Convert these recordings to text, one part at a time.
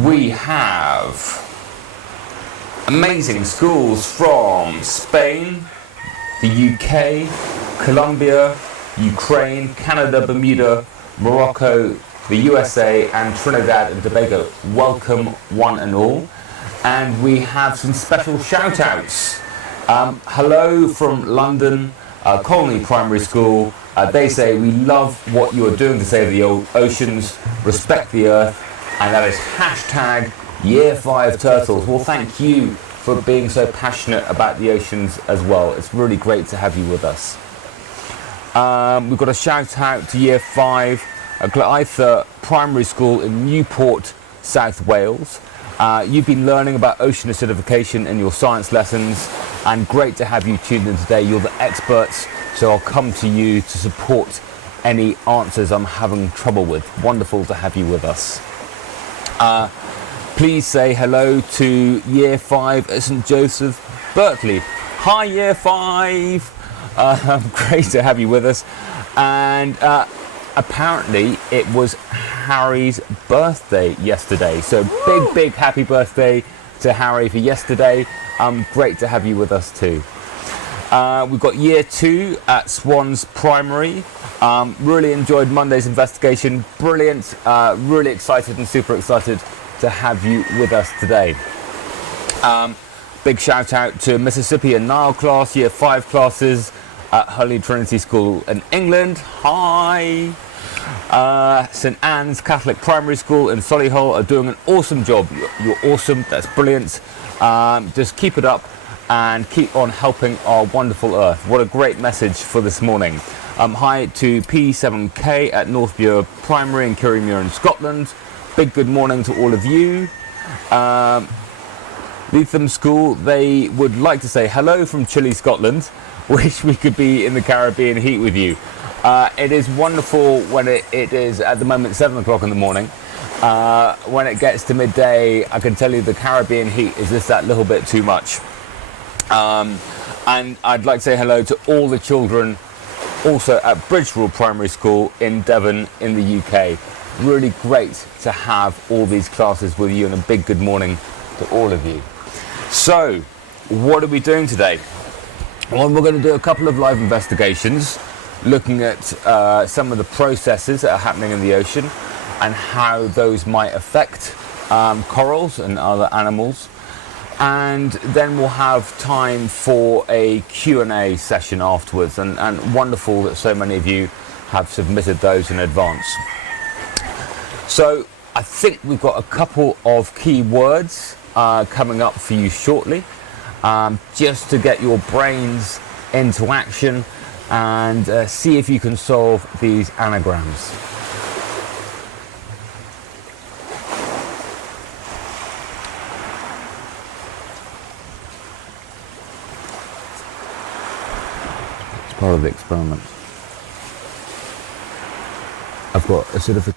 we have amazing schools from Spain, the UK, Colombia, Ukraine, Canada, Bermuda, Morocco, the USA and Trinidad and Tobago. Welcome one and all. And we have some special shout outs. Hello from London, Colney Primary School. They say, we love what you're doing to save the oceans, respect the earth, and that is hashtag Year 5 Turtles. Well, thank you for being so passionate about the oceans as well. It's really great to have you with us. We've got a shout out to Year 5, Glytha Primary School in Newport, South Wales. You've been learning about ocean acidification in your science lessons, and great to have you tuned in today. You're the experts, so I'll come to you to support any answers I'm having trouble with. Wonderful to have you with us. Please say hello to Year 5 at St Joseph, Berkeley. Hi Year 5! Great to have you with us. And apparently it was Harry's birthday yesterday, so big happy birthday to Harry for yesterday. Great to have you with us too. We've got Year 2 at Swans Primary. Really enjoyed Monday's investigation. Brilliant. Really excited and super excited to have you with us today. Big shout out to Mississippi and Nile class, Year 5 classes at Holy Trinity School in England. Hi. St Anne's Catholic Primary School in Solihull are doing an awesome job. You're awesome. That's brilliant. Just keep it up and keep on helping our wonderful earth. What a great message for this morning. Hi to P7K at Northbure Primary in Kirriemuir in Scotland. Big good morning to all of you. Leatham School, they would like to say hello from chilly Scotland. Wish we could be in the Caribbean heat with you. It is wonderful when it is at the moment 7 o'clock in the morning. When it gets to midday, I can tell you the Caribbean heat is just that little bit too much. And I'd like to say hello to all the children also at Bridgerall Primary School in Devon in the UK. Really great to have all these classes with you, and a big good morning to all of you. So, what are we doing today? Well, we're going to do a couple of live investigations looking at some of the processes that are happening in the ocean and how those might affect corals and other animals. And then we'll have time for a Q&A session afterwards, and wonderful that so many of you have submitted those in advance. So I think we've got a couple of key words coming up for you shortly, just to get your brains into action and see if you can solve these anagrams. It's part of the experiment. I've got acidification.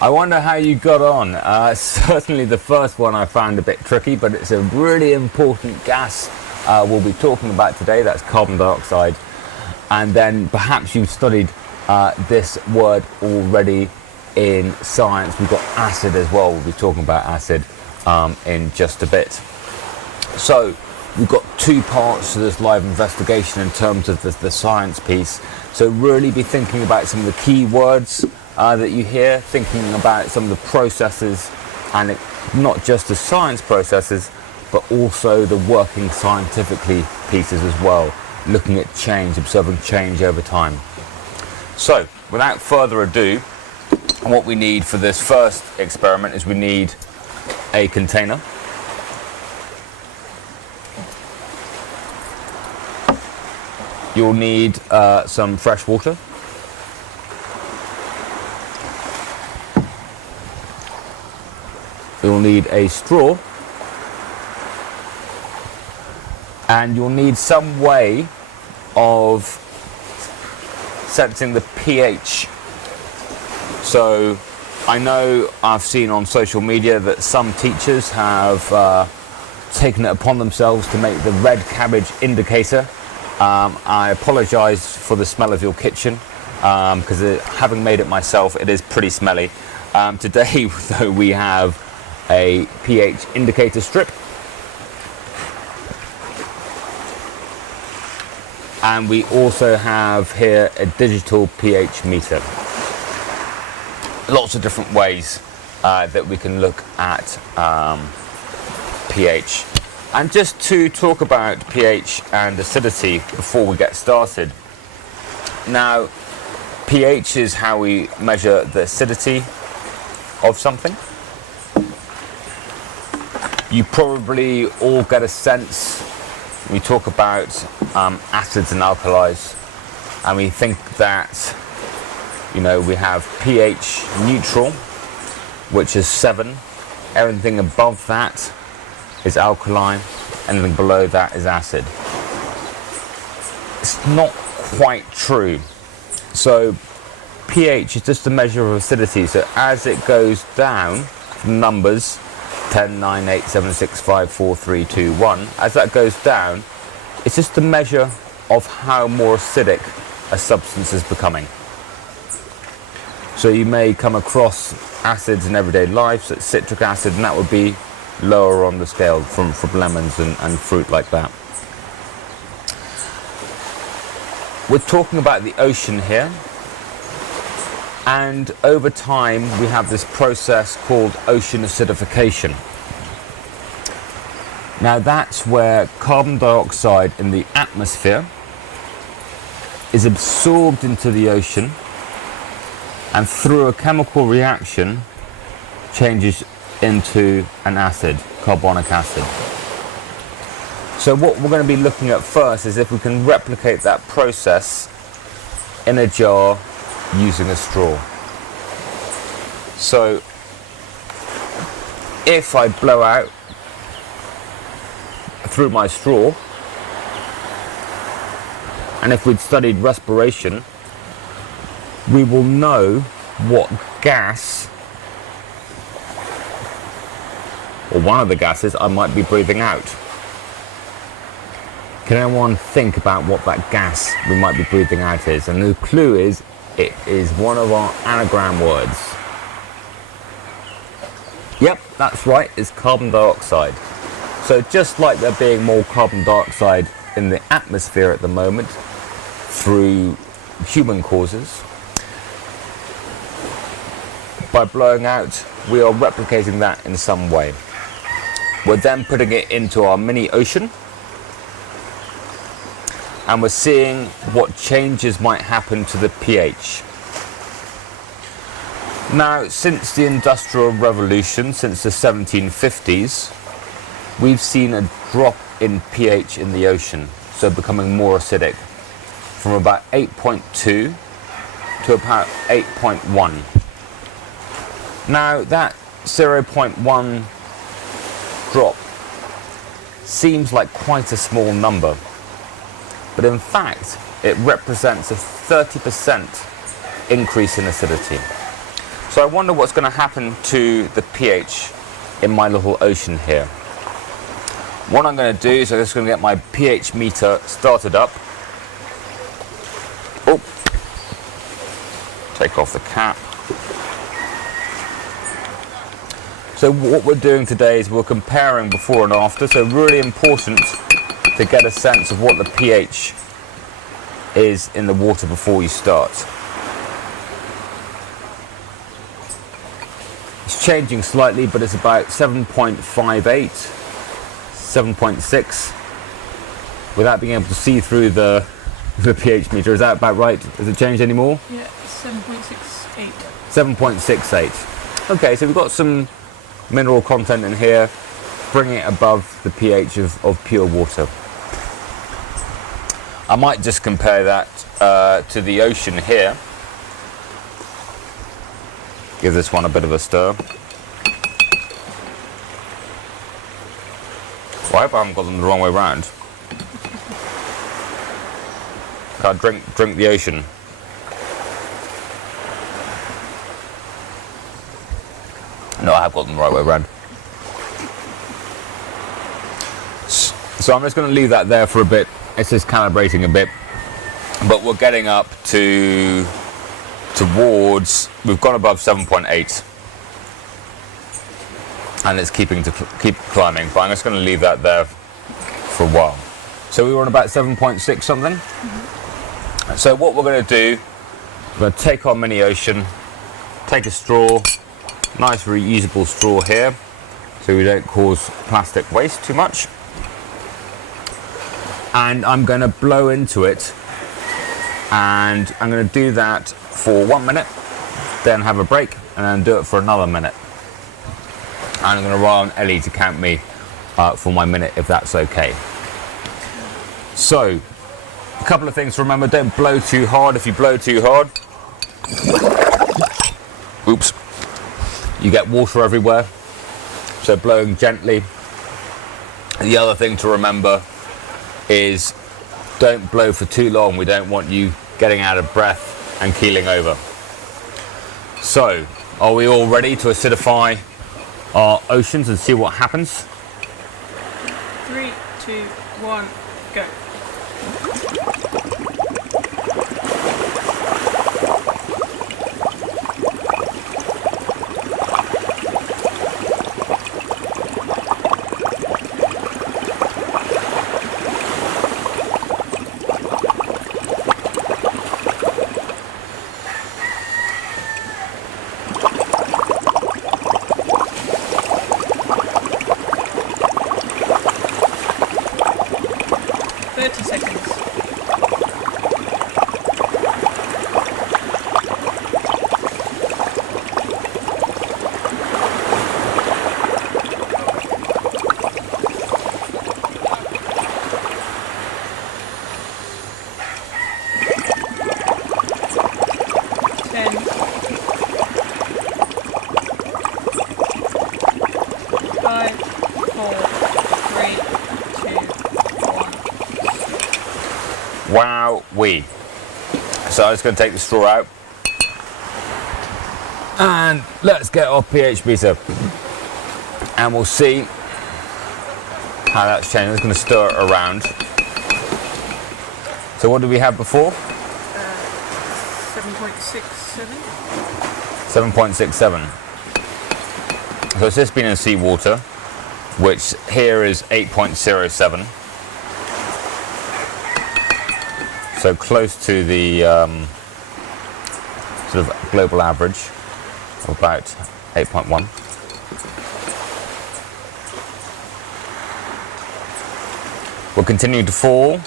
I wonder how you got on. Certainly the first one I found a bit tricky, but it's a really important gas we'll be talking about today. That's carbon dioxide. And then perhaps you've studied this word already in science. We've got acid as well. We'll be talking about acid in just a bit. So we've got two parts to this live investigation in terms of the science piece. So really be thinking about some of the key words that you hear, thinking about some of the processes, and not just the science processes, but also the working scientifically pieces as well, looking at change, observing change over time. So, without further ado, what we need for this first experiment is we need a container. You'll need some fresh water. You'll need a straw. And you'll need some way of sensing the pH. So I know I've seen on social media that some teachers have taken it upon themselves to make the red cabbage indicator. I apologise for the smell of your kitchen, because having made it myself, it is pretty smelly. Today, though, we have a pH indicator strip. And we also have here a digital pH meter. Lots of different ways that we can look at pH. And just to talk about pH and acidity before we get started. Now, pH is how we measure the acidity of something. You probably all get a sense when we talk about acids and alkalis, and we think that, you know, we have pH neutral, which is 7. Everything above that is alkaline, anything below that is acid. It's not quite true. So pH is just a measure of acidity. So as it goes down, numbers 10, 9, 8, 7, 6, 5, 4, 3, 2, 1, as that goes down, it's just a measure of how more acidic a substance is becoming. So you may come across acids in everyday life, so citric acid, and that would be lower on the scale from lemons and fruit like that. We're talking about the ocean here, and over time we have this process called ocean acidification. Now that's where carbon dioxide in the atmosphere is absorbed into the ocean and through a chemical reaction changes into an acid, carbonic acid. So what we're going to be looking at first is if we can replicate that process in a jar using a straw. So if I blow out through my straw, and if we'd studied respiration, we will know what gas, or one of the gases, I might be breathing out. Can anyone think about what that gas we might be breathing out is? And the clue is, it is one of our anagram words. Yep, that's right, it's carbon dioxide. So just like there being more carbon dioxide in the atmosphere at the moment through human causes, by blowing out, we are replicating that in some way. We're then putting it into our mini ocean, and we're seeing what changes might happen to the pH. Now, since the Industrial Revolution, since the 1750s, we've seen a drop in pH in the ocean, so becoming more acidic, from about 8.2 to about 8.1. Now, that 0.1 drop seems like quite a small number, but in fact, it represents a 30% increase in acidity. So I wonder what's going to happen to the pH in my little ocean here. What I'm going to do is I'm just going to get my pH meter started up. Oh, take off the cap. So what we're doing today is we're comparing before and after, so really important to get a sense of what the pH is in the water before you start. It's changing slightly, but it's about 7.58, 7.6, without being able to see through the pH meter. Is that about right? Has it changed anymore? Yeah, 7.68. 7.68. Okay, so we've got some mineral content in here, bringing it above the pH of pure water. I might just compare that to the ocean here. Give this one a bit of a stir. Well, I hope I haven't got them the wrong way round. Can't drink the ocean. No, I have got them the right way around. So I'm just going to leave that there for a bit. It's just calibrating a bit. But we're getting up towards, we've gone above 7.8. And it's keep climbing. But I'm just going to leave that there for a while. So we were on about 7.6 something. Mm-hmm. So what we're going to do, we're going to take our mini ocean, take a straw, nice reusable straw here, so we don't cause plastic waste too much. And I'm going to blow into it, and I'm going to do that for 1 minute, then have a break, and then do it for another minute. And I'm going to rely on Ellie to count me for my minute, if that's okay. So, a couple of things to remember: don't blow too hard. If you blow too hard, oops, you get water everywhere. So blowing gently. The other thing to remember is don't blow for too long. We don't want you getting out of breath and keeling over. So, are we all ready to acidify our oceans and see what happens? 3, 2, 1, go. 30 seconds. Wowee. So I'm just going to take the straw out. And let's get our pH meter. And we'll see how that's changed. I'm just going to stir it around. So what did we have before? 7.67. 7.67. So it's just been in seawater, which here is 8.07. So close to the sort of global average of about 8.1. We'll continue to fall.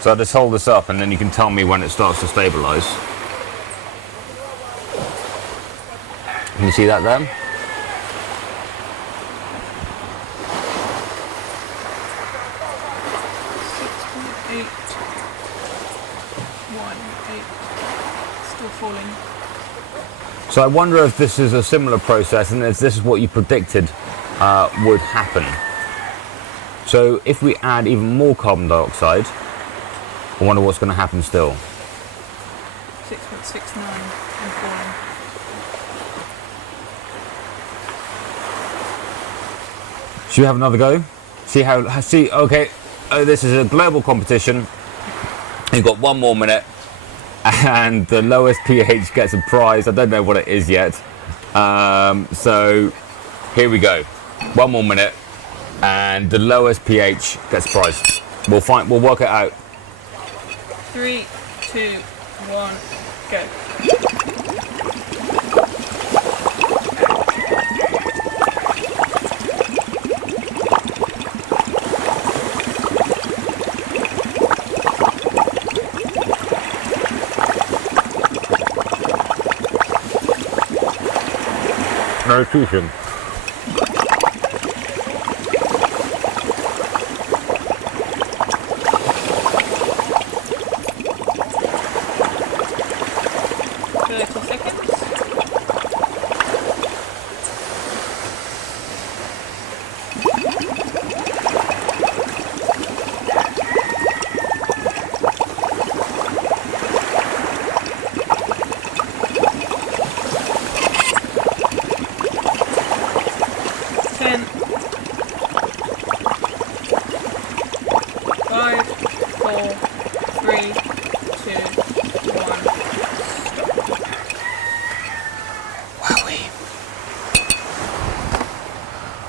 So I'll just hold this up and then you can tell me when it starts to stabilize. Can you see that there? 6.818. Still falling. So I wonder if this is a similar process and if this is what you predicted would happen. So if we add even more carbon dioxide, I wonder what's going to happen still. 6.69 and falling. Should we have another go? Okay, this is a global competition. You've got 1 more minute and the lowest pH gets a prize. I don't know what it is yet. So here we go. 1 more minute and the lowest pH gets a prize. We'll work it out. 3, 2, 1, go. Nutrition.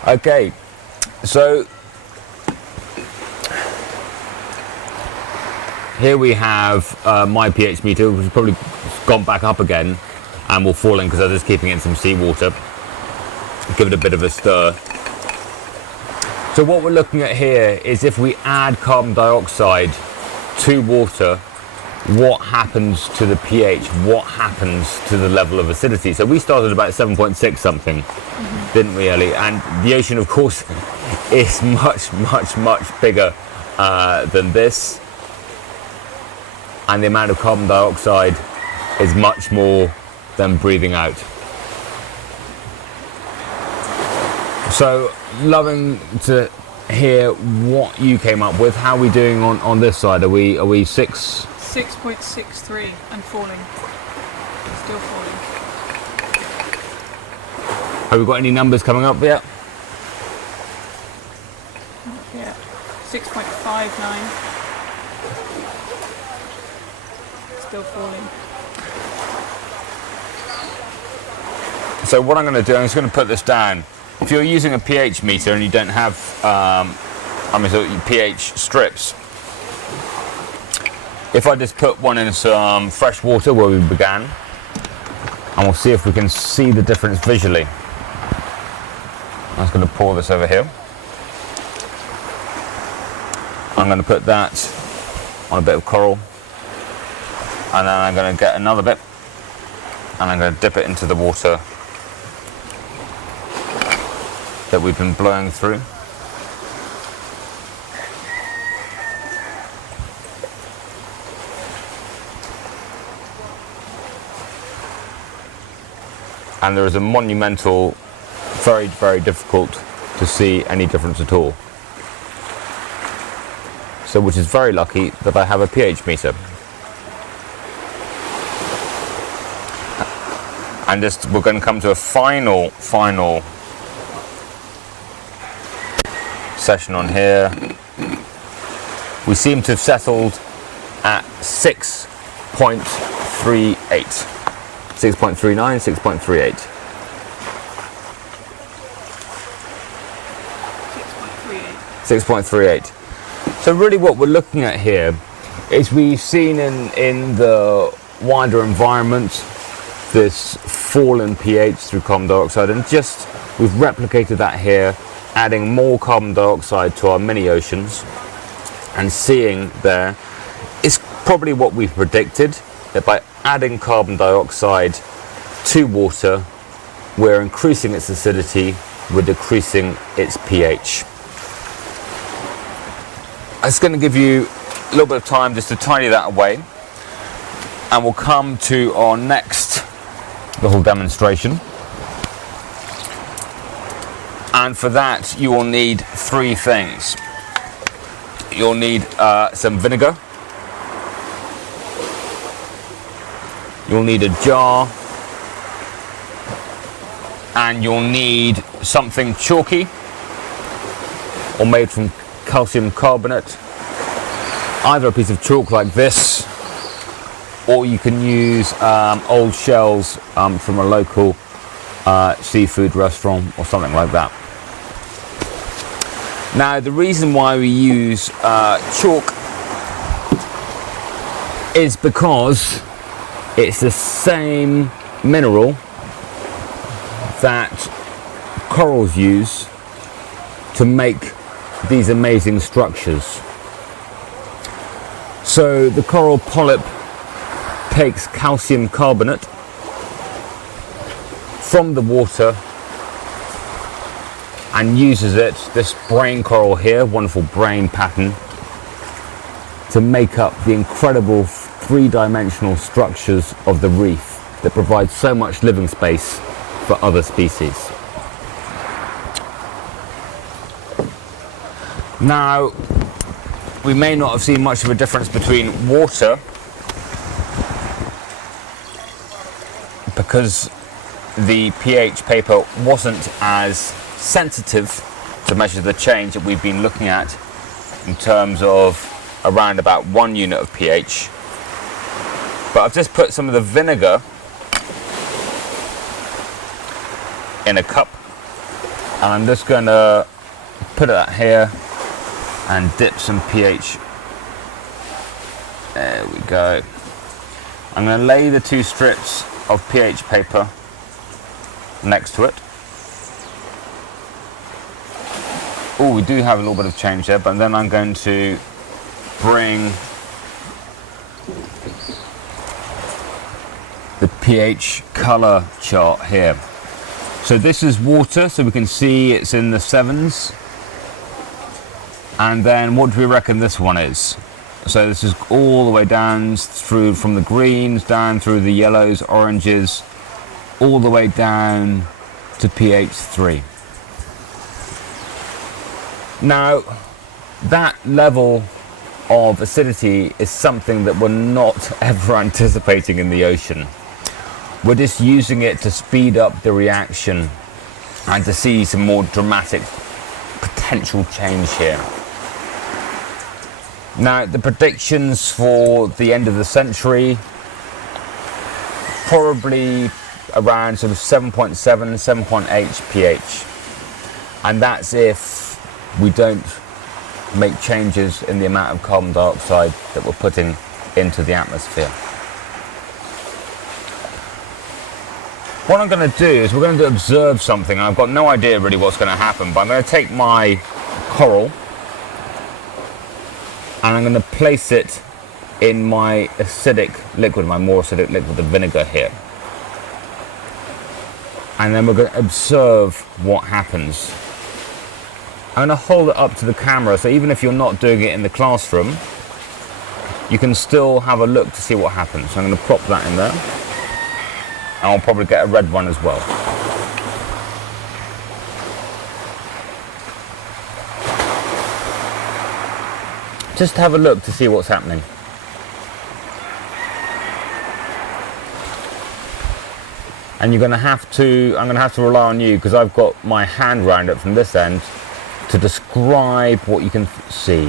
Okay, so here we have my pH meter, which has probably gone back up again and will fall in because I'm just keeping it in some seawater. Give it a bit of a stir. So what we're looking at here is if we add carbon dioxide to water, what happens to the pH, what happens to the level of acidity. So we started about 7.6 something, didn't we, Ellie? And the ocean, of course, is much, much, much bigger than this. And the amount of carbon dioxide is much more than breathing out. So, loving to hear what you came up with. How are we doing on this side? Are we 6? 6.63 and falling. Still falling. Have we got any numbers coming up yet? Yeah. 6.59. Still falling. So what I'm going to do, I'm just going to put this down. If you're using a pH meter and you don't have pH strips, if I just put one in some fresh water where we began, and we'll see if we can see the difference visually. I'm just going to pour this over here. I'm going to put that on a bit of coral, and then I'm going to get another bit, and I'm going to dip it into the water that we've been blowing through. And there is a monumental, very, very difficult to see any difference at all. So, which is very lucky that I have a pH meter. And just, we're going to come to a final session on here. We seem to have settled at 6.38. 6.39, 6.38. 6.38. So really what we're looking at here is we've seen in the wider environment this fall in pH through carbon dioxide, and just we've replicated that here, adding more carbon dioxide to our mini oceans, and seeing there is probably what we've predicted, that by adding carbon dioxide to water, we're increasing its acidity, we're decreasing its pH. I'm just going to give you a little bit of time just to tidy that away, and we'll come to our next little demonstration. And for that you will need 3 things. You'll need some vinegar, you'll need a jar, and you'll need something chalky or made from calcium carbonate, either a piece of chalk like this, or you can use old shells from a local seafood restaurant or something like that. Now, the reason why we use chalk is because it's the same mineral that corals use to make these amazing structures. So the coral polyp takes calcium carbonate from the water and uses it, this brain coral here, wonderful brain pattern, to make up the incredible 3-dimensional structures of the reef that provide so much living space for other species. Now, we may not have seen much of a difference between water because the pH paper wasn't as sensitive to measure the change that we've been looking at in terms of around about 1 unit of pH. But I've just put some of the vinegar in a cup, And I'm just going to put it here and dip some pH. There we go. I'm going to lay the 2 strips of pH paper next to it. Oh, we do have a little bit of change there, but then I'm going to bring the pH color chart here. So this is water, so we can see it's in the 7s. And then what do we reckon this one is? So this is all the way down through from the greens, down through the yellows, oranges, all the way down to pH 3. Now, that level of acidity is something that we're not ever anticipating in the ocean. We're just using it to speed up the reaction and to see some more dramatic potential change here. Now, the predictions for the end of the century, probably around sort of 7.7, 7.8 pH. And that's if we don't make changes in the amount of carbon dioxide that we're putting into the atmosphere. What I'm going to do is we're going to observe something. I've got no idea really what's going to happen, but I'm going to take my coral and I'm going to place it in my acidic liquid, my more acidic liquid, the vinegar here. And then we're going to observe what happens. I'm going to hold it up to the camera, so even if you're not doing it in the classroom, you can still have a look to see what happens. So I'm going to prop that in there. And I'll probably get a red one as well. Just have a look to see what's happening. And I'm going to have to rely on you, because I've got my hand round it from this end to describe what you can see.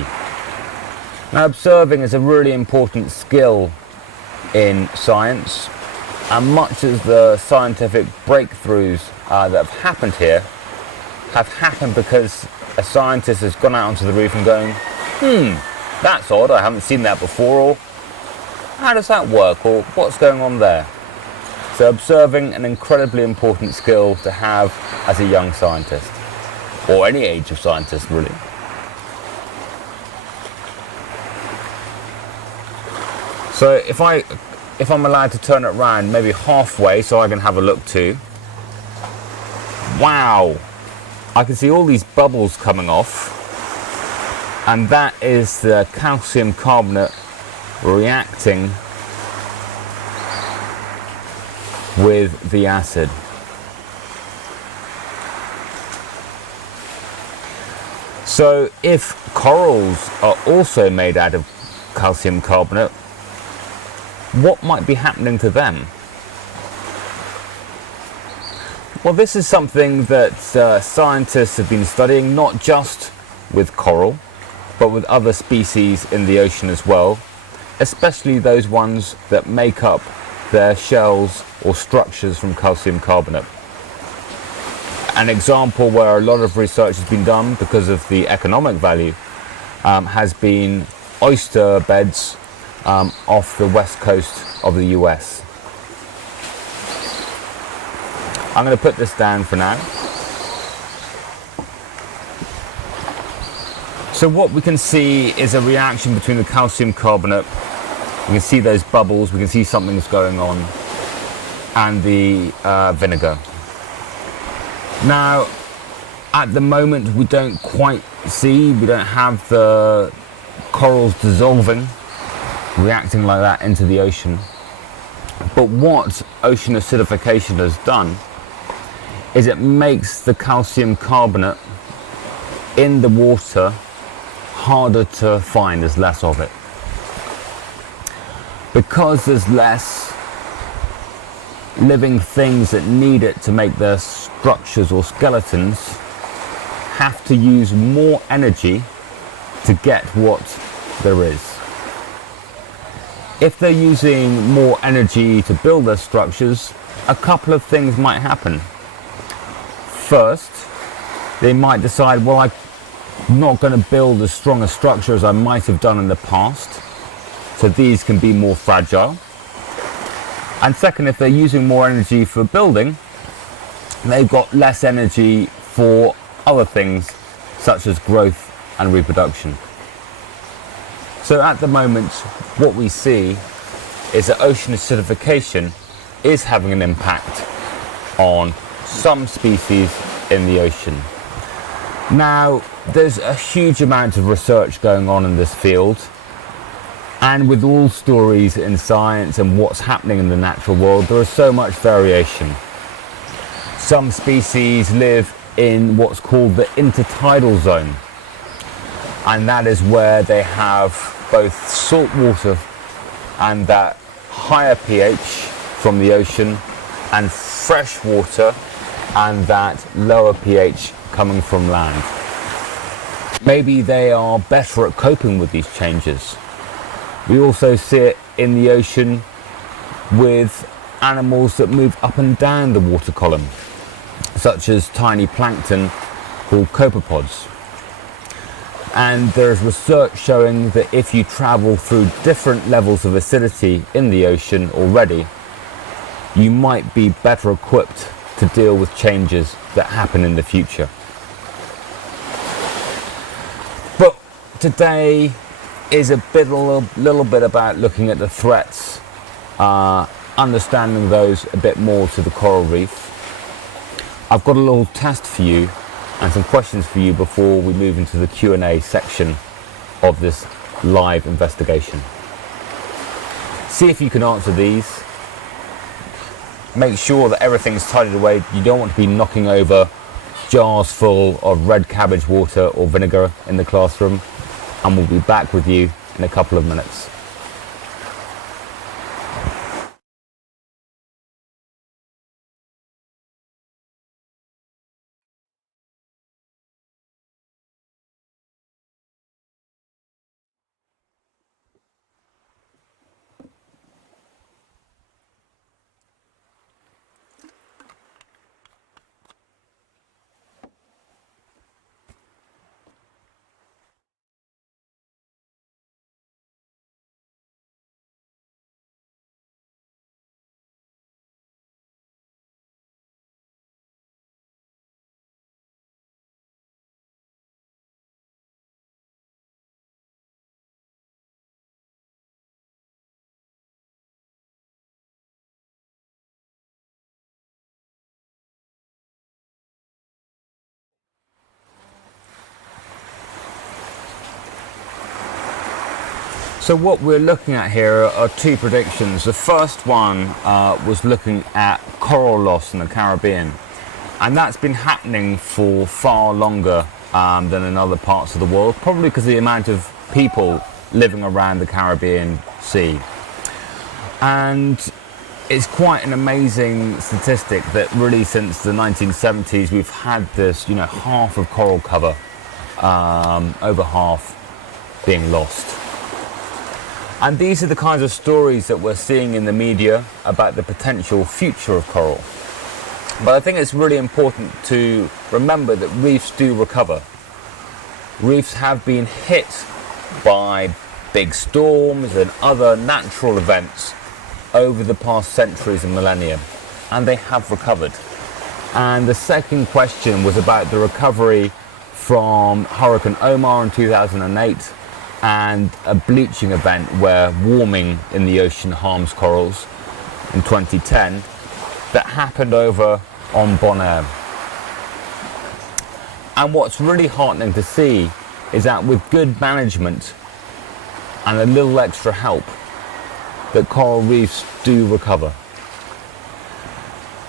Now, observing is a really important skill in science, and much as the scientific breakthroughs that have happened here have happened because a scientist has gone out onto the reef and going, that's odd, I haven't seen that before, or how does that work, or what's going on there? So observing, an incredibly important skill to have as a young scientist, or any age of scientist really. So if I'm allowed to turn it around maybe halfway so I can have a look too. Wow, I can see all these bubbles coming off, and that is the calcium carbonate reacting with the acid. So if corals are also made out of calcium carbonate, what might be happening to them? Well, this is something that scientists have been studying, not just with coral, but with other species in the ocean as well, especially those ones that make up their shells or structures from calcium carbonate. An example where a lot of research has been done because of the economic value has been oyster beds off the west coast of the US. I'm going to put this down for now. So what we can see is a reaction between the calcium carbonate, we can see those bubbles, we can see something's going on, and the vinegar. Now, at the moment we don't quite see, we don't have the corals dissolving, reacting like that into the ocean. But what ocean acidification has done is it makes the calcium carbonate in the water harder to find, there's less of it. Because there's less living things that need it to make their structures or skeletons have to use more energy to get what there is. If they're using more energy to build their structures, a couple of things might happen. First, They might decide, well, I'm not going to build as strong a structure as I might have done in the past, so these can be more fragile. And second, if they're using more energy for building, they've got less energy for other things such as growth and reproduction. So at the moment, what we see is that ocean acidification is having an impact on some species in the ocean. Now, there's a huge amount of research going on in this field, and with all stories in science and what's happening in the natural world, there is so much variation. Some species live in what's called the Intertidal Zone, and that is where they have both salt water and that higher pH from the ocean, and fresh water and that lower pH coming from land. Maybe they are better at coping with these changes. We also see it in the ocean with animals that move up and down the water column, such as tiny plankton called copepods. And there's research showing that if you travel through different levels of acidity in the ocean already, you might be better equipped to deal with changes that happen in the future. But today is a little bit about looking at the threats, understanding those a bit more to the coral reef. I've got a little test for you and some questions for you before we move into the Q&A section of this live investigation. See if you can answer these. Make sure that everything's tidied away. You don't want to be knocking over jars full of red cabbage water or vinegar in the classroom, and we'll be back with you in a couple of minutes. So what we're looking at here are two predictions. The first one was looking at coral loss in the Caribbean, and that's been happening for far longer than in other parts of the world, probably because of the amount of people living around the Caribbean Sea. And it's quite an amazing statistic that really since the 1970s we've had this, half of coral cover, over half being lost. And these are the kinds of stories that we're seeing in the media about the potential future of coral. But I think it's really important to remember that reefs do recover. Reefs have been hit by big storms and other natural events over the past centuries and millennia, and they have recovered. And the second question was about the recovery from Hurricane Omar in 2008 and a bleaching event where warming in the ocean harms corals in 2010 that happened over on Bonaire. And what's really heartening to see is that with good management and a little extra help, that coral reefs do recover.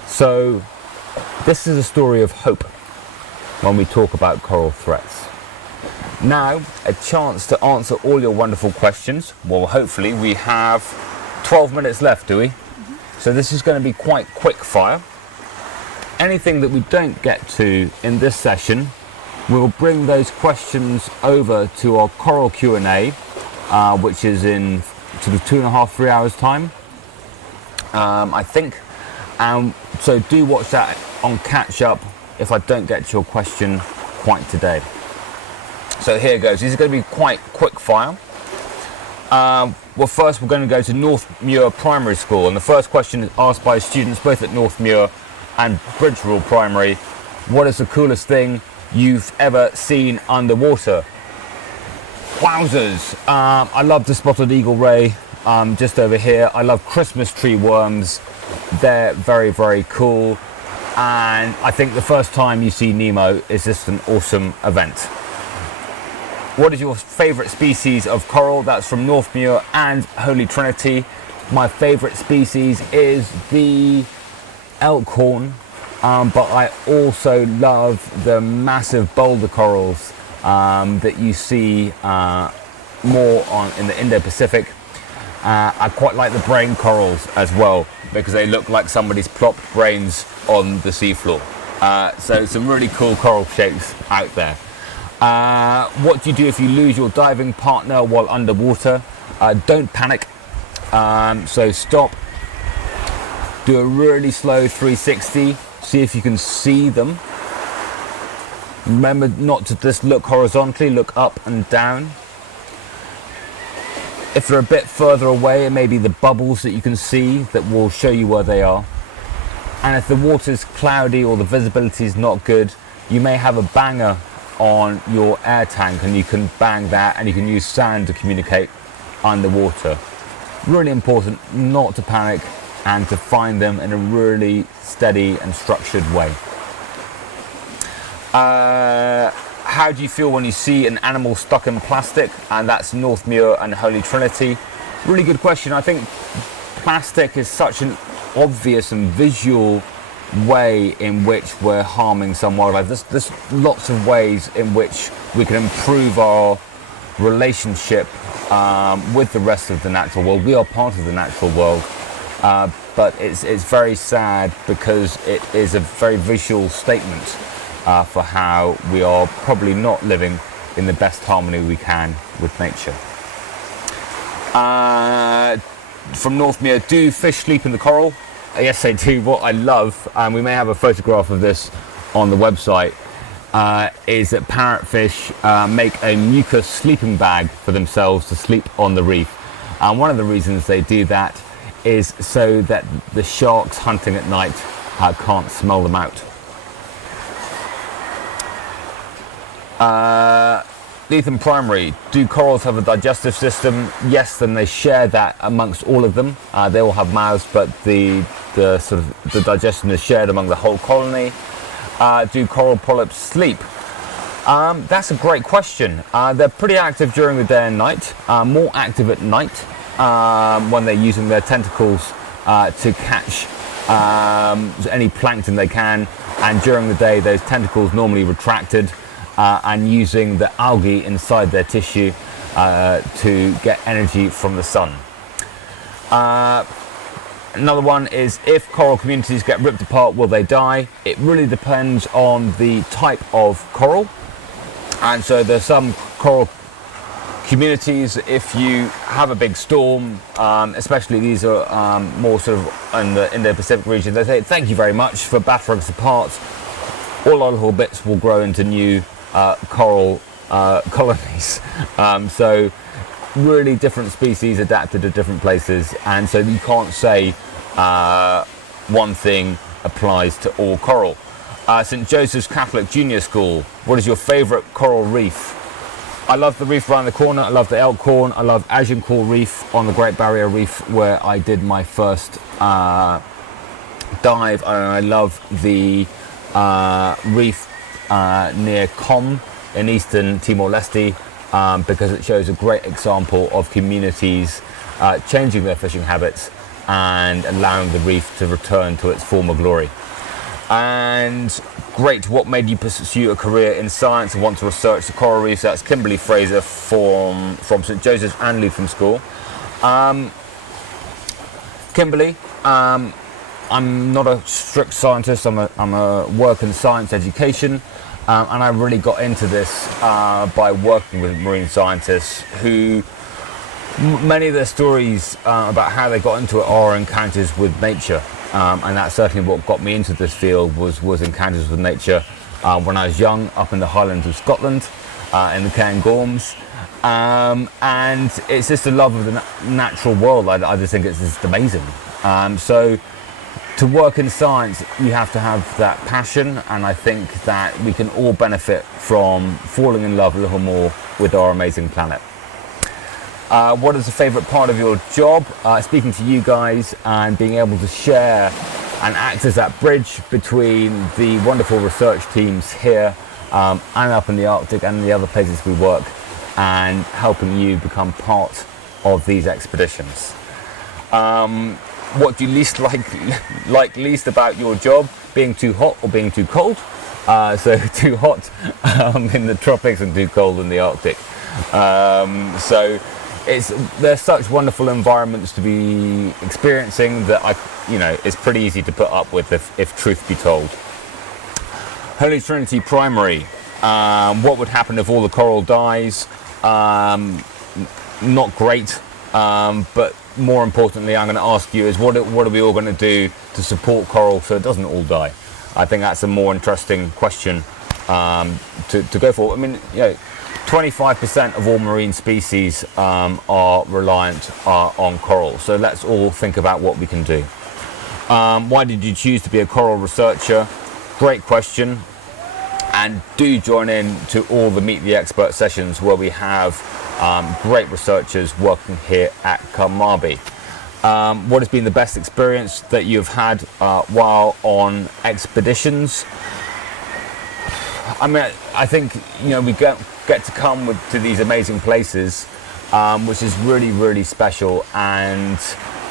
So this is a story of hope when we talk about coral threats. Now, a chance to answer all your wonderful questions. Well, hopefully we have 12 minutes left, do we? Mm-hmm. So this is going to be quite quick fire. Anything that we don't get to in this session, we'll bring those questions over to our coral Q&A, which is in sort of 2.5-3 hours time, I think. So do watch that on catch up if I don't get to your question quite today. So here goes. These are going to be quite quick fire. Well, first we're going to go to Northmuir Primary School, and the first question is asked by students both at Northmuir and Bridgerall Primary. What is the coolest thing you've ever seen underwater? Wowzers! I love the spotted eagle ray just over here. I love Christmas tree worms. They're very, very cool. And I think the first time you see Nemo is just an awesome event. What is your favourite species of coral? That's from Northmuir and Holy Trinity. My favourite species is the elkhorn, but I also love the massive boulder corals that you see more in the Indo-Pacific. I quite like the brain corals as well because they look like somebody's plopped brains on the seafloor. So some really cool coral shapes out there. What do you do if you lose your diving partner while underwater? Don't panic. So stop, do a really slow 360, see if you can see them. Remember not to just look horizontally, look up and down. If they're a bit further away, it may be the bubbles that you can see that will show you where they are. And if the water's cloudy or the visibility is not good, you may have a banger on your air tank, and you can bang that, and you can use sand to communicate underwater. Really important not to panic and to find them in a really steady and structured way. How do you feel when you see an animal stuck in plastic? And that's Northmuir and Holy Trinity. Really good question. I think plastic is such an obvious and visual way in which we're harming some wildlife. There's lots of ways in which we can improve our relationship with the rest of the natural world. We are part of the natural world, but it's very sad because it is a very visual statement for how we are probably not living in the best harmony we can with nature. From Northmuir, do fish sleep in the coral? Yes, they do. What I love, and we may have a photograph of this on the website, is that parrotfish make a mucus sleeping bag for themselves to sleep on the reef. And one of the reasons they do that is so that the sharks hunting at night can't smell them out. Leitham Primary, do corals have a digestive system? Yes, then they share that amongst all of them. They all have mouths, but the digestion is shared among the whole colony. Do coral polyps sleep? That's a great question. They're pretty active during the day and night, more active at night when they're using their tentacles to catch any plankton they can, and during the day those tentacles normally retracted and using the algae inside their tissue to get energy from the sun. Another one is, if coral communities get ripped apart, will they die? It really depends on the type of coral. And so there's some coral communities, if you have a big storm, especially these are more sort of in the Indo-Pacific region, they say, thank you very much for battering us apart. All our little bits will grow into new coral colonies. So really different species adapted to different places, and so you can't say one thing applies to all coral. St. Joseph's Catholic Junior School, what is your favourite coral reef? I love the reef around the corner. I love the Elkhorn. I love Agincourt Reef on the Great Barrier Reef, where I did my first dive, and I love the reef near Com in eastern Timor-Leste, because it shows a great example of communities changing their fishing habits and allowing the reef to return to its former glory. And great, what made you pursue a career in science and want to research the coral reefs? That's Kimberly Fraser from St. Joseph's and Leitham School. Kimberly, I'm not a strict scientist, I'm a work in science education, and I really got into this by working with marine scientists who, many of their stories about how they got into it are encounters with nature, and that's certainly what got me into this field, was encounters with nature. when I was young up in the Highlands of Scotland, in the Cairngorms. And it's just a love of the natural world. I just think it's just amazing. So to work in science, you have to have that passion, and I think that we can all benefit from falling in love a little more with our amazing planet. What is the favourite part of your job? Speaking to you guys and being able to share and act as that bridge between the wonderful research teams here and up in the Arctic and the other places we work, and helping you become part of these expeditions. What do you least like least about your job? Being too hot or being too cold? So too hot in the tropics and too cold in the Arctic. So there's such wonderful environments to be experiencing that it's pretty easy to put up with if truth be told. Holy Trinity Primary. What would happen if all the coral dies? Not great, but more importantly, I'm going to ask you is what are we all going to do to support coral so it doesn't all die? I think that's a more interesting question to go for. I mean, 25% of all marine species are reliant on coral, so let's all think about what we can do. Why did you choose to be a coral researcher? Great question. And do join in to all the Meet the Expert sessions where we have great researchers working here at Carmarby. What has been the best experience that you've had while on expeditions? I mean, I think we get to come to these amazing places, which is really, really special. And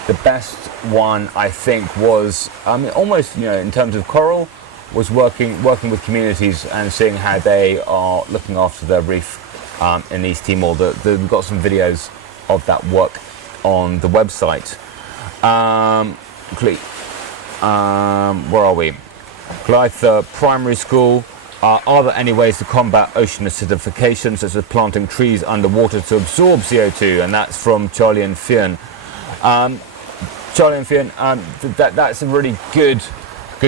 the best one, I think, was almost in terms of coral, was working with communities and seeing how they are looking after their reef in East Timor. We've got some videos of that work on the website. Where are we? Glytha Primary School. Are there any ways to combat ocean acidification, such as planting trees underwater to absorb CO2? And that's from Charlie and Fionn. Charlie and Fionn, that's a really good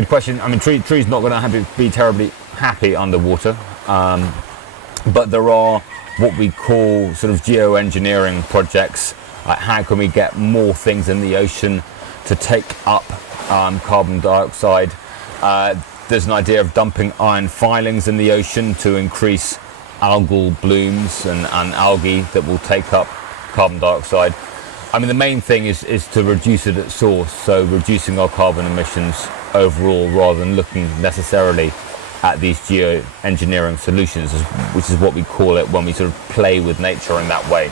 question. I mean, trees not going to be terribly happy underwater, but there are what we call sort of geoengineering projects. Like how can we get more things in the ocean to take up carbon dioxide? There's an idea of dumping iron filings in the ocean to increase algal blooms and algae that will take up carbon dioxide. I mean, the main thing is to reduce it at source, so reducing our carbon emissions overall rather than looking necessarily at these geoengineering solutions, which is what we call it when we sort of play with nature in that way.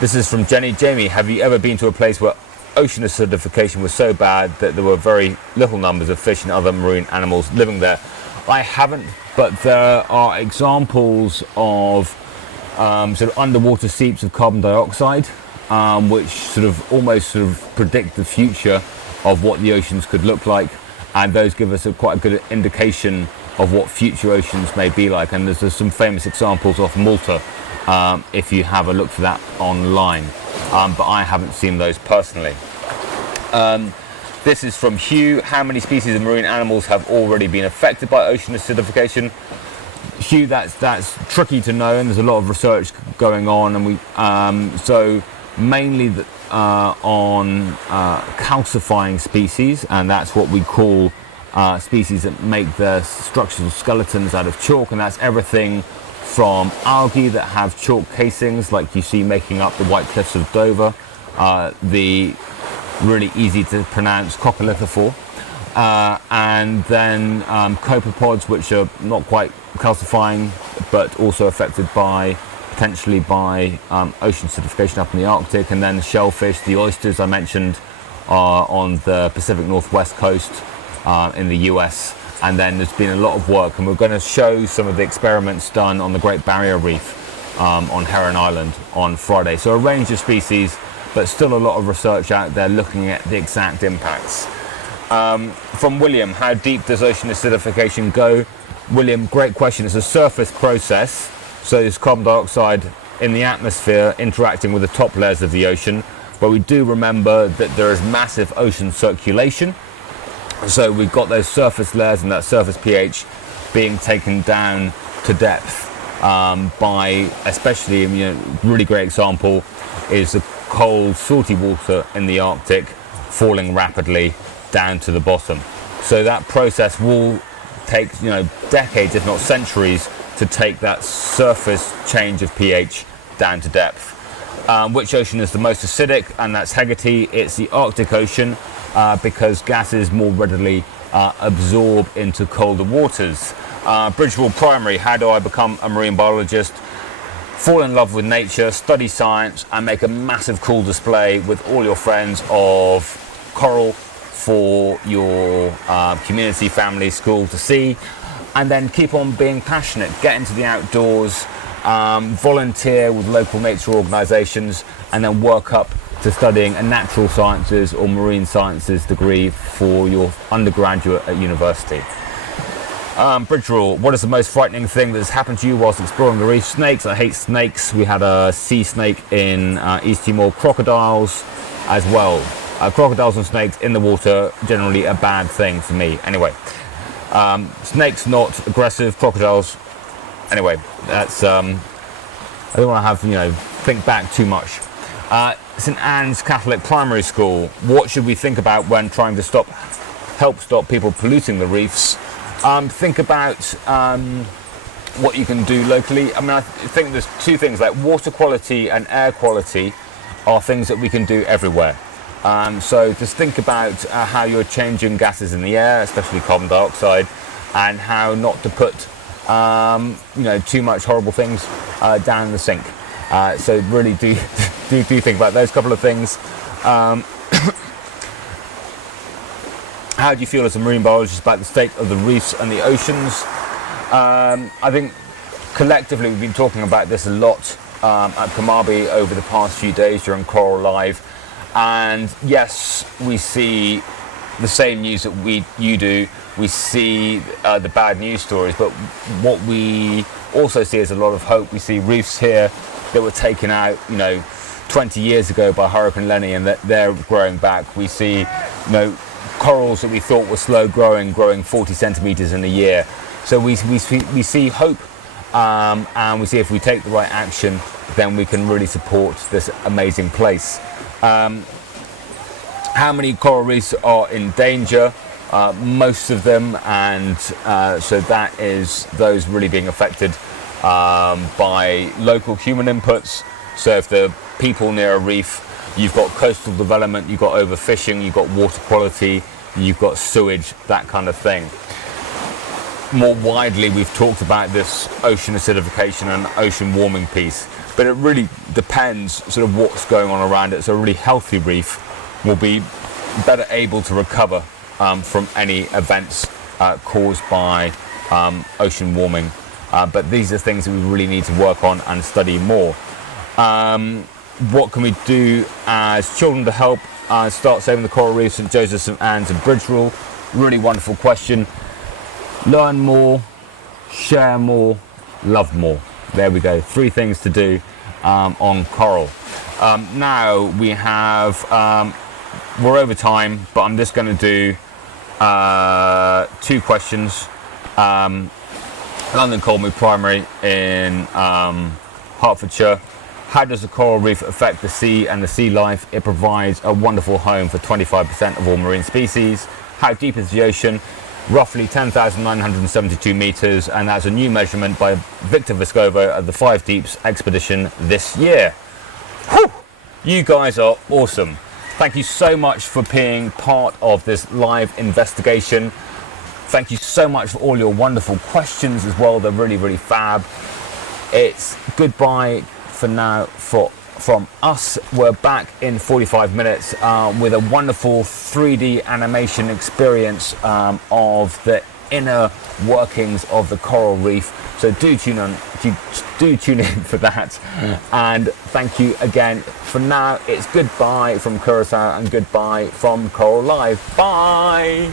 This is from Jenny. Jamie, have you ever been to a place where ocean acidification was so bad that there were very little numbers of fish and other marine animals living there? I haven't, but there are examples of sort of underwater seeps of carbon dioxide, which sort of almost predict the future of what the oceans could look like, and those give us quite a good indication of what future oceans may be like. And there's some famous examples off Malta, if you have a look for that online, but I haven't seen those personally. This is from Hugh. How many species of marine animals have already been affected by ocean acidification? Hugh, that's tricky to know, and there's a lot of research going on, and we so mainly on calcifying species, and that's what we call species that make their structural skeletons out of chalk, and that's everything from algae that have chalk casings, like you see making up the White Cliffs of Dover, the really easy to pronounce coccolithophore, and then copepods, which are not quite calcifying but also affected potentially by ocean acidification up in the Arctic, and then shellfish, the oysters I mentioned on the Pacific Northwest coast in the US. And then there's been a lot of work, and we're going to show some of the experiments done on the Great Barrier Reef on Heron Island on Friday. So a range of species, but still a lot of research out there looking at the exact impacts. From William, how deep does ocean acidification go? William, great question. It's a surface process, so there's carbon dioxide in the atmosphere interacting with the top layers of the ocean, but we do remember that there is massive ocean circulation, So we've got those surface layers and that surface pH being taken down to depth by, especially, really great example is the cold, salty water in the Arctic falling rapidly down to the bottom. So that process will take, decades, if not centuries, to take that surface change of pH down to depth. Which ocean is the most acidic? And that's Hegate. It's the Arctic Ocean because gases more readily absorb into colder waters. Bridgewall Primary, how do I become a marine biologist? Fall in love with nature, study science, and make a massive cool display with all your friends of coral for your community, family, school to see. And then keep on being passionate, get into the outdoors, volunteer with local nature organisations, and then work up to studying a natural sciences or marine sciences degree for your undergraduate at university. Bridge rule, what is the most frightening thing that has happened to you whilst exploring the reef? Snakes. I hate snakes. We had a sea snake in East Timor. Crocodiles as well. Crocodiles and snakes in the water, generally a bad thing for me. Anyway, snakes not aggressive, crocodiles. Anyway, that's, I don't want to have, think back too much. St Anne's Catholic Primary School, what should we think about when trying to help stop people polluting the reefs? Think about what you can do locally. I mean, I think there's two things, like water quality and air quality are things that we can do everywhere. So just think about how you're changing gases in the air, especially carbon dioxide, and how not to put too much horrible things down in the sink. So really do think about those couple of things. How do you feel as a marine biologist about the state of the reefs and the oceans? I think collectively we've been talking about this a lot at Kamabi over the past few days during Coral Live. And yes, we see the same news that you do. We see the bad news stories, but what we also see is a lot of hope. We see reefs here that were taken out, 20 years ago by Hurricane Lenny, and that they're growing back. We see, corals that we thought were slow growing 40 centimeters in a year. So we see hope, and we see if we take the right action, then we can really support this amazing place. How many coral reefs are in danger? Most of them, and so that is those really being affected by local human inputs. So if the people near a reef, you've got coastal development, you've got overfishing, you've got water quality, you've got sewage, that kind of thing. More widely, we've talked about this ocean acidification and ocean warming piece, but it really depends sort of what's going on around it. So a really healthy reef will be better able to recover from any events caused by ocean warming. But these are things that we really need to work on and study more. What can we do as children to help start saving the coral reefs, St Joseph, St Anne's and Bridgerel? Really wonderful question. Learn more, share more, love more. There we go. 3 things to do on coral. Now we have, we're over time, but I'm just going to do 2 questions. London Colby Primary in Hertfordshire. How does the coral reef affect the sea and the sea life? It provides a wonderful home for 25% of all marine species. How deep is the ocean? Roughly 10,972 meters, and that's a new measurement by Victor Vescovo at the 5 Deeps expedition this year. Whew! You guys are awesome. Thank you so much for being part of this live investigation. Thank you so much for all your wonderful questions as well. They're really, really fab. It's goodbye for now from us. We're back in 45 minutes with a wonderful 3D animation experience of the inner workings of the coral reef. So do tune in for that. And thank you again. For now, it's goodbye from Curacao and goodbye from Coral Live. Bye.